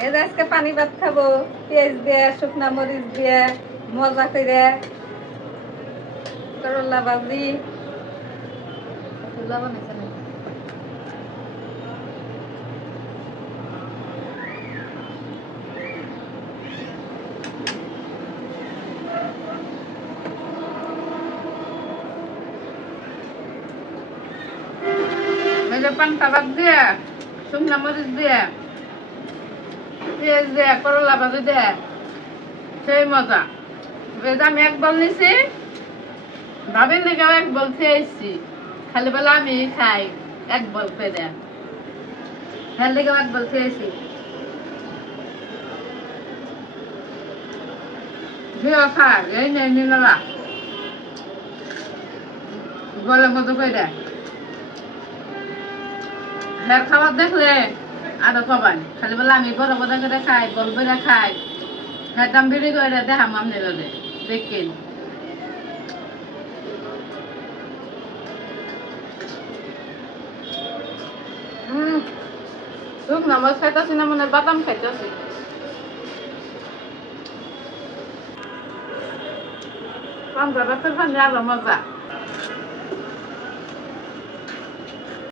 এই যে আজকে পানি ভাত খাবো পেঁয়াজ দিয়ে শুকনা মরিচ দিয়ে মজা করে করলা ভাজি তুলা বানাইছে না পান্তা ভাত দিয়ে শুকনা মরিচ দিয়ে পেঁয়াজ দিয়ে করলা ভাজি দিয়ে সেই মজা আমি এক বল নিছি ভাবির লেগেও এক বল খেয়ে এসছি খালি বেলা আমি খাই এক বল পেরে হ্যাঁ লেগেও এক বল খেয়েছি খায় এই নেই নিলা গলের মতো করে হ্যাঁ খাবার দেখলে আরো কবান খালি বলে আমি বড় বড় করে খাই বল করে খাই হ্যাঁ দাম বিড়ি করে দেখাম আপনি দেখেন নামাজ খাইতেছি না মানে বাদাম খাইতেছি পান্তা ভাতের পানি আরো মজা